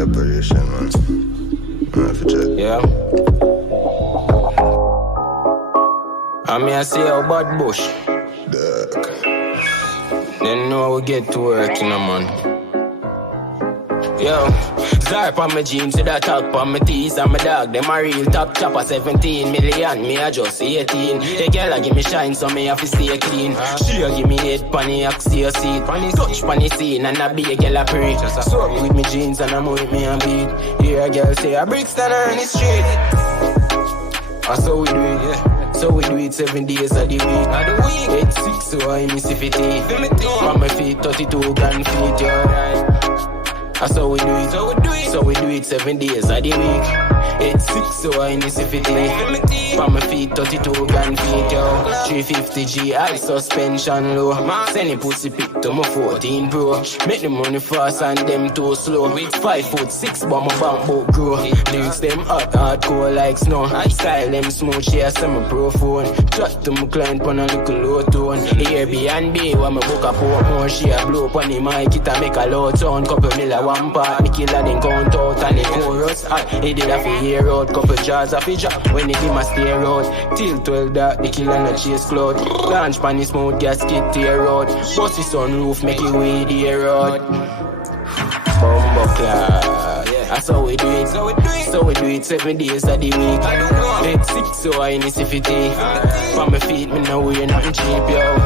operation, man. I have to check. Yeah. I see a bad bush. Dowg. Then know we get to work, you know, man. Yo, zara on my jeans with a talk on my teeth and my dog. Them a real top choppa 17 million, me a just 18. The girl a give me shine so me have to stay clean. She a give me head pan the axion seat. Touch pan the scene and a be a girl a pree. Soak with me jeans and I'm with me and beat. Here a girl say a brixton on the street. That's how we do it, yeah. So we do it 7 days of the week. 8-6 so I miss 50. On my feet 32 grand feet, yo. That's how we do it. So we do it 7 days of the week. 8-6 so I miss 50. On my feet 32 grand feet, yo. 350 GI suspension low. Send it pussy pick to my 14 Pro. Make the money fast and them too slow. 5'6" but my bank book grow. Lyrics them hot, hardcore like snow. Style them smooth, share some profone. Chat to my client on a little low tone. Airbnb when me book a port more. She a blow on the mic, it a make a low tone. Couple miller one part, me killer then count out. And the chorus hot, he did a fi hear out. Couple jars a fi drop when he give my stare out. Till 12 that, the killer no chase cloud. Launch pan the smooth gasket tear out. Bust the sunroof, make it way the air out. Bumbo class, that's how we do it. So we do it 7 days of the week. 8-6 so I miss 50. From my feet, me know we're nothing cheap, yo.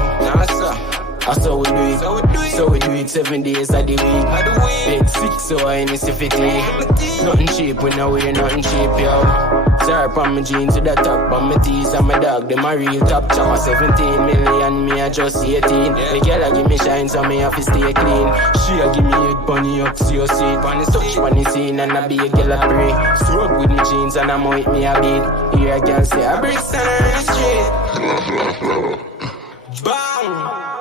That's how we do it. So we do it 7 days of the week. 8-6 so I miss 50. Nothing cheap, we know we're nothing cheap, yo. Zara on my jeans with a top on my teeth and my dog. Them a real top choppa 17 million, me a just 18. The girl a give me shine so me have to stay clean. She a give me head pon the axion seat. Touch pon the scene and a be a girl a pree. Stroke with me jeans and I'm with me a beat. Here a girl say a brixton on the street. Bang!